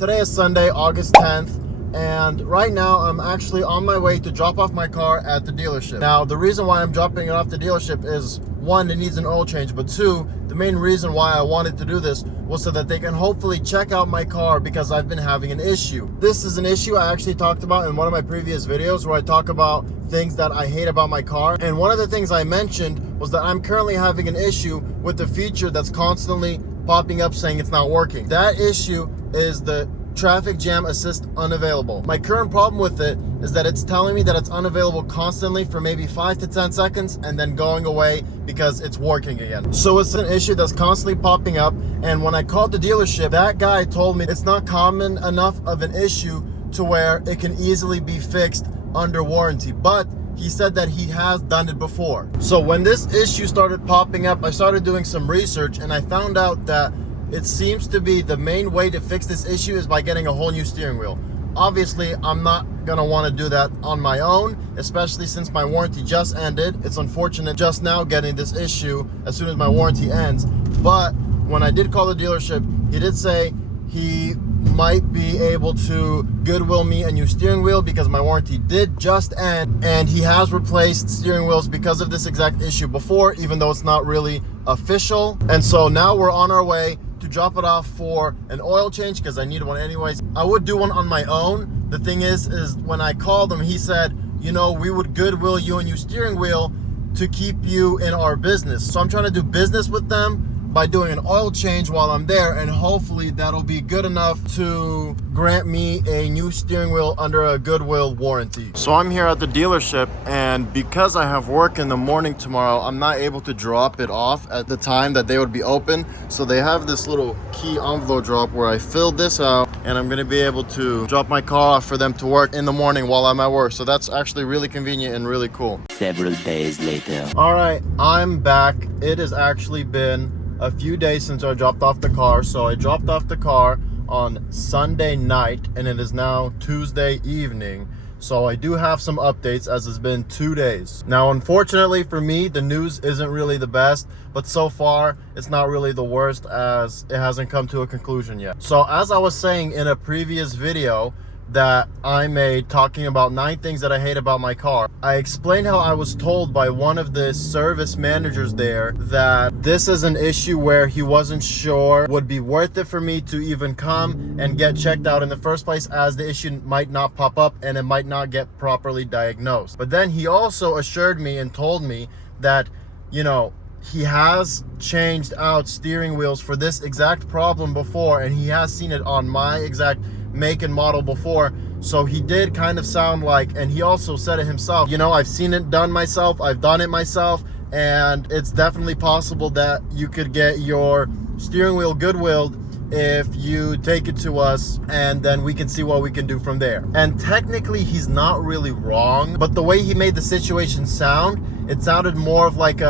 Today is Sunday, August 10th, and right now I'm actually on my way to drop off my car at the dealership. Now, the reason why I'm dropping it off the dealership is, one, it needs an oil change, but two, the main reason why I wanted to do this was so that they can hopefully check out my car because I've been having an issue. This is an issue I actually talked about in one of my previous videos where I talk about things that I hate about my car. And one of the things I mentioned was that I'm currently having an issue with the feature that's constantly popping up saying it's not working. That issue is the traffic jam assist unavailable. My current problem with it is that it's telling me that it's unavailable constantly for maybe 5 to 10 seconds and then going away because it's working again. So it's an issue that's constantly popping up, and when I called the dealership, that guy told me it's not common enough of an issue to where it can easily be fixed under warranty, but he said that he has done it before. So when this issue started popping up, I started doing some research and I found out that it seems to be the main way to fix this issue is by getting a whole new steering wheel. Obviously, I'm not gonna want to do that on my own, especially since my warranty just ended. It's unfortunate just now getting this issue as soon as my warranty ends. But when I did call the dealership, he did say he might be able to goodwill me a new steering wheel because my warranty did just end, and he has replaced steering wheels because of this exact issue before, even though it's not really official. And so now we're on our way to drop it off for an oil change because I need one anyways. I would do one on my own. The thing is when I called him, he said, you know, we would goodwill you a new steering wheel to keep you in our business. So I'm trying to do business with them by doing an oil change while I'm there, and hopefully that'll be good enough to grant me a new steering wheel under a goodwill warranty. So I'm here at the dealership, and because I have work in the morning tomorrow, I'm not able to drop it off at the time that they would be open. So they have this little key envelope drop where I filled this out, and I'm gonna be able to drop my car off for them to work in the morning while I'm at work. So that's actually really convenient and really cool. Several days later. All right, I'm back. It has actually been a few days since I dropped off the car. So I dropped off the car on Sunday night and it is now Tuesday evening. So I do have some updates as it's been 2 days. Now, unfortunately for me, the news isn't really the best, but so far it's not really the worst as it hasn't come to a conclusion yet. So as I was saying in a previous video that I made talking about 9 things that I hate about my car, I explained how I was told by one of the service managers there that this is an issue where he wasn't sure would be worth it for me to even come and get checked out in the first place, as the issue might not pop up and it might not get properly diagnosed. But then he also assured me and told me that, you know, he has changed out steering wheels for this exact problem before, and he has seen it on my exact make and model before. So he did kind of sound like, and he also said it himself, you know, I've seen it done myself, I've done it myself, and it's definitely possible that you could get your steering wheel goodwilled if you take it to us, and then we can see what we can do from there. And technically he's not really wrong, but the way he made the situation sound, it sounded more of like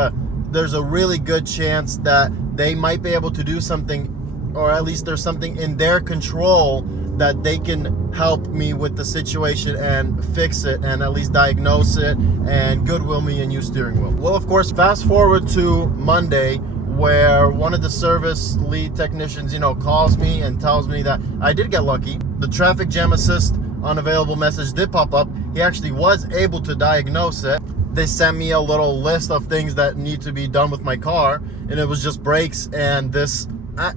there's a really good chance that they might be able to do something, or at least there's something in their control that they can help me with the situation and fix it and at least diagnose it and goodwill me a new steering wheel. Well, of course, fast forward to Monday, where one of the service lead technicians, you know, calls me and tells me that I did get lucky. The traffic jam assist unavailable message did pop up. He actually was able to diagnose it. They sent me a little list of things that need to be done with my car, and it was just brakes and this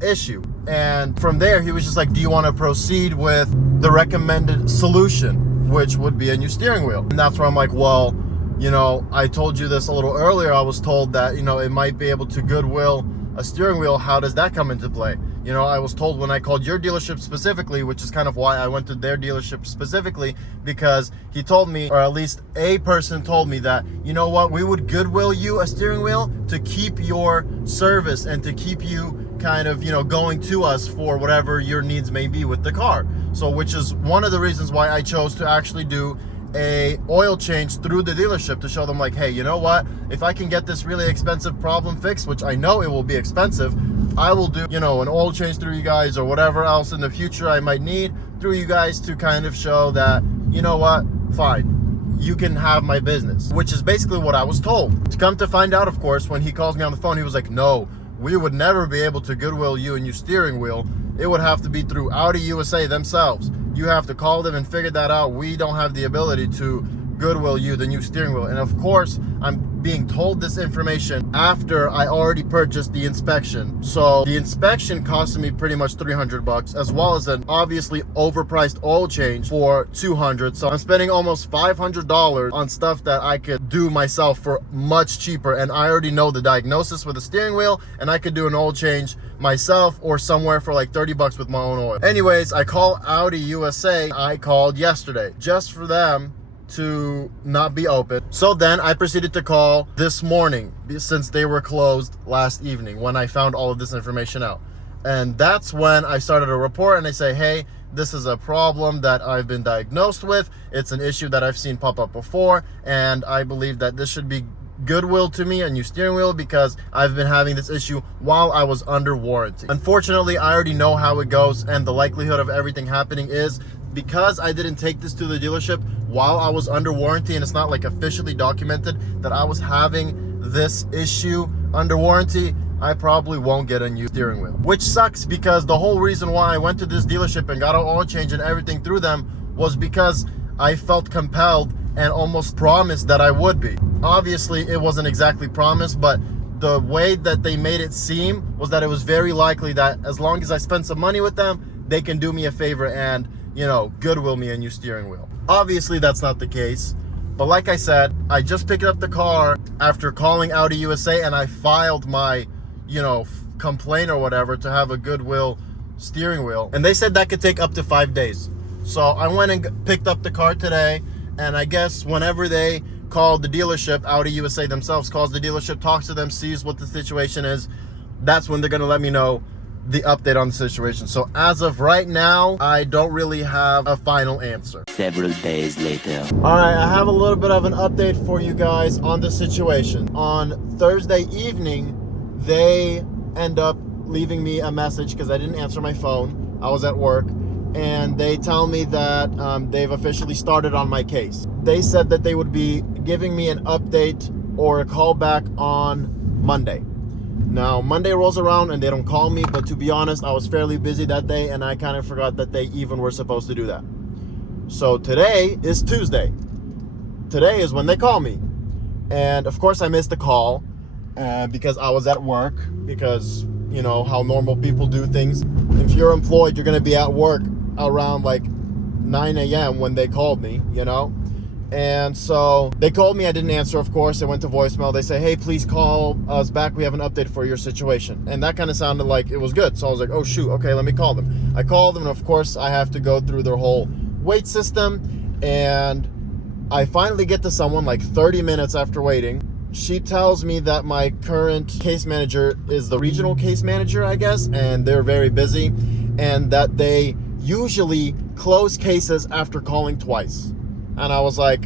issue. And from there, he was just like, do you want to proceed with the recommended solution, which would be a new steering wheel? And that's where I'm like, well, you know, I told you this a little earlier. I was told that, you know, it might be able to goodwill a steering wheel. How does that come into play? You know, I was told when I called your dealership specifically, which is kind of why I went to their dealership specifically, because he told me, or at least a person told me that, you know what, we would goodwill you a steering wheel to keep your service and to keep you kind of, you know, going to us for whatever your needs may be with the car. So which is one of the reasons why I chose to actually do a oil change through the dealership, to show them like, hey, you know what, if I can get this really expensive problem fixed, which I know it will be expensive, I will do, you know, an oil change through you guys, or whatever else in the future I might need through you guys, to kind of show that, you know what, fine, you can have my business, which is basically what I was told. To come to find out, of course, when he calls me on the phone, he was like, no, we would never be able to goodwill you a new steering wheel it would have to be through Audi USA themselves. You have to call them and figure that out. We don't have the ability to Goodwill you the new steering wheel. And of course, I'm being told this information after I already purchased the inspection. So the inspection costed me pretty much $300, as well as an obviously overpriced oil change for $200. So I'm spending almost $500 on stuff that I could do myself for much cheaper. And I already know the diagnosis with the steering wheel, and I could do an oil change myself or somewhere for like $30 with my own oil. Anyways, I call Audi USA. I called yesterday just for them to not be open. So then I proceeded to call this morning, since they were closed last evening when I found all of this information out. And that's when I started a report, and I say, hey, this is a problem that I've been diagnosed with. It's an issue that I've seen pop up before, and I believe that this should be Goodwill to me, a new steering wheel, because I've been having this issue while I was under warranty. Unfortunately, I already know how it goes, and the likelihood of everything happening is because I didn't take this to the dealership while I was under warranty, and it's not like officially documented that I was having this issue under warranty, I probably won't get a new steering wheel. Which sucks, because the whole reason why I went to this dealership and got an oil change and everything through them was because I felt compelled and almost promised that I would be. Obviously, it wasn't exactly promised, but the way that they made it seem was that it was very likely that as long as I spend some money with them, they can do me a favor and, you know, Goodwill me a new steering wheel. Obviously, that's not the case. But like I said, I just picked up the car after calling Audi USA, and I filed my, you know, complaint or whatever to have a Goodwill steering wheel. And they said that could take up to 5 days. So I went and picked up the car today, and I guess whenever they call the dealership, Audi USA themselves calls the dealership, talks to them, sees what the situation is, that's when they're going to let me know the update on the situation. So as of right now, I don't really have a final answer. Several days later. All right, I have a little bit of an update for you guys on the situation. On Thursday evening, they end up leaving me a message because I didn't answer my phone. I was at work, and they tell me that they've officially started on my case. They said that they would be giving me an update or a call back on Monday. Now, Monday rolls around and they don't call me, but to be honest, I was fairly busy that day, and I kind of forgot that they even were supposed to do that. So today is Tuesday. Today is when they call me. And of course I missed the call because I was at work, because you know how normal people do things. If you're employed, you're going to be at work around like 9 a.m. when they called me, you know. And so they called me. I didn't answer, of course. It went to voicemail. They say, hey, please call us back. We have an update for your situation. And that kind of sounded like it was good. So I was like, oh, shoot. Okay, let me call them. I called them, and of course, I have to go through their whole wait system. And I finally get to someone like 30 minutes after waiting. She tells me that my current case manager is the regional case manager, I guess, and they're very busy, and that they usually close cases after calling twice. And I was like,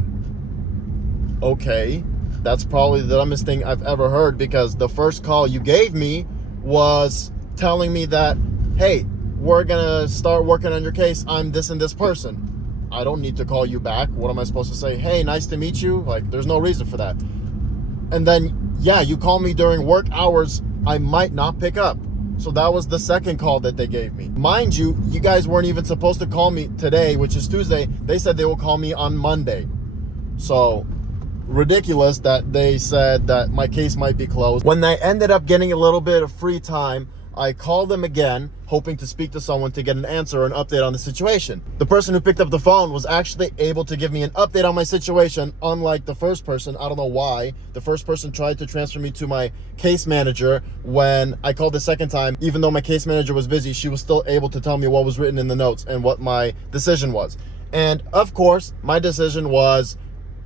okay, that's probably the dumbest thing I've ever heard, because the first call you gave me was telling me that, hey, we're gonna start working on your case. I'm this and this person. I don't need to call you back. What am I supposed to say? Hey, nice to meet you. Like, there's no reason for that. And then, yeah, you call me during work hours, I might not pick up. So that was the second call that they gave me. Mind you, you guys weren't even supposed to call me today, which is Tuesday. They said they will call me on Monday. So ridiculous that they said that my case might be closed. When I ended up getting a little bit of free time, I called them again, hoping to speak to someone to get an answer or an update on the situation. The person who picked up the phone was actually able to give me an update on my situation, unlike the first person. I don't know why. The first person tried to transfer me to my case manager. When I called the second time, even though my case manager was busy, she was still able to tell me what was written in the notes and what my decision was. And of course, my decision was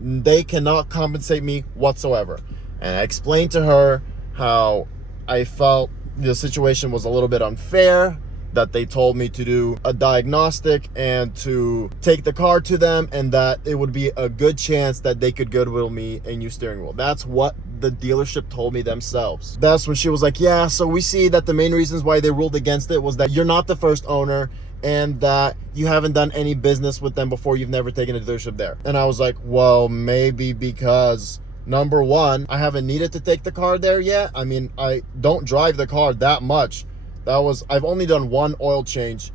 they cannot compensate me whatsoever. And I explained to her how I felt the situation was a little bit unfair, that they told me to do a diagnostic and to take the car to them, and that it would be a good chance that they could Goodwill me a new steering wheel. That's what the dealership told me themselves. That's when she was like, yeah, so we see that the main reasons why they ruled against it was that you're not the first owner, and that you haven't done any business with them before. You've never taken a dealership there. And I was like, well, maybe because number one, I haven't needed to take the car there yet. I mean, I don't drive the car that much I've only done one oil change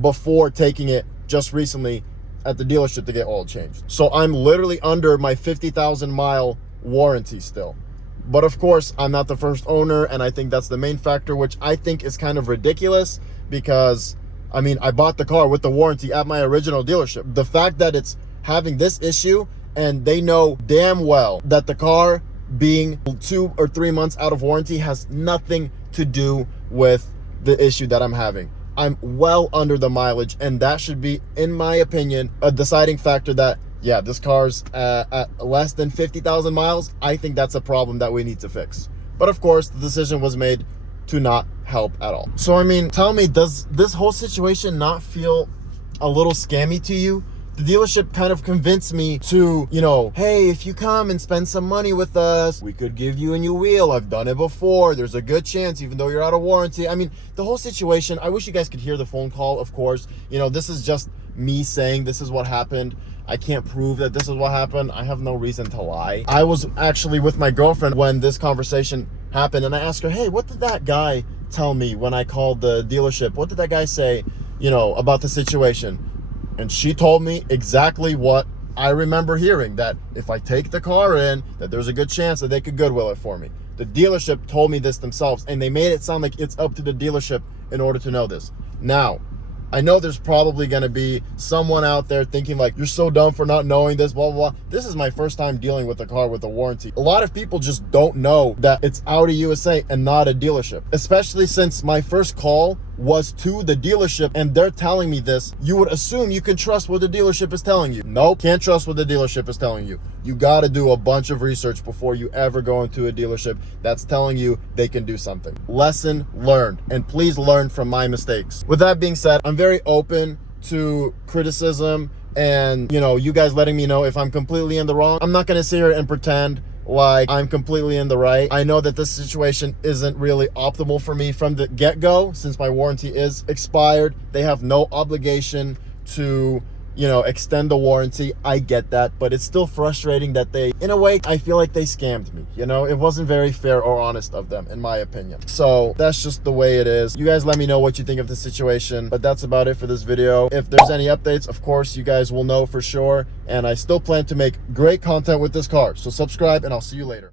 before taking it just recently at the dealership to get oil changed. So I'm literally under my 50,000 mile warranty still. But of course, I'm not the first owner, and I think that's the main factor, which I think is kind of ridiculous because, I mean, I bought the car with the warranty at my original dealership. The fact that it's having this issue, and they know damn well that the car being 2 or 3 months out of warranty has nothing to do with the issue that I'm having. I'm well under the mileage, and that should be, in my opinion, a deciding factor that, yeah, this car's at less than 50,000 miles. I think that's a problem that we need to fix. But of course, the decision was made to not help at all. So, I mean, tell me, does this whole situation not feel a little scammy to you? The dealership kind of convinced me to, you know, hey, if you come and spend some money with us, we could give you a new wheel. I've done it before. There's a good chance, even though you're out of warranty. I mean, the whole situation, I wish you guys could hear the phone call, of course. You know, this is just me saying this is what happened. I can't prove that this is what happened. I have no reason to lie. I was actually with my girlfriend when this conversation happened, and I asked her, hey, what did that guy tell me when I called the dealership? What did that guy say, you know, about the situation? And she told me exactly what I remember hearing, that if I take the car in, that there's a good chance that they could Goodwill it for me. The dealership told me this themselves, and they made it sound like it's up to the dealership in order to know this. Now, I know there's probably going to be someone out there thinking like, you're so dumb for not knowing this, blah, blah, blah. This is my first time dealing with a car with a warranty. A lot of people just don't know that it's Audi USA and not a dealership, especially since my first call was to the dealership and they're telling me this. You would assume you can trust what the dealership is telling you. Nope, can't trust what the dealership is telling you. You got to do a bunch of research before you ever go into a dealership that's telling you they can do something. Lesson learned, and please learn from my mistakes. With that being said, I'm very open to criticism and, you know, you guys letting me know if I'm completely in the wrong. I'm not going to sit here and pretend like I'm completely in the right. I know that this situation isn't really optimal for me from the get-go. Since my warranty is expired, they have no obligation to, you know, extend the warranty. I get that, but it's still frustrating that they, in a way, I feel like they scammed me. You know, it wasn't very fair or honest of them, in my opinion. So that's just the way it is. You guys let me know what you think of the situation, but that's about it for this video. If there's any updates, of course, you guys will know for sure. And I still plan to make great content with this car. So subscribe, and I'll see you later.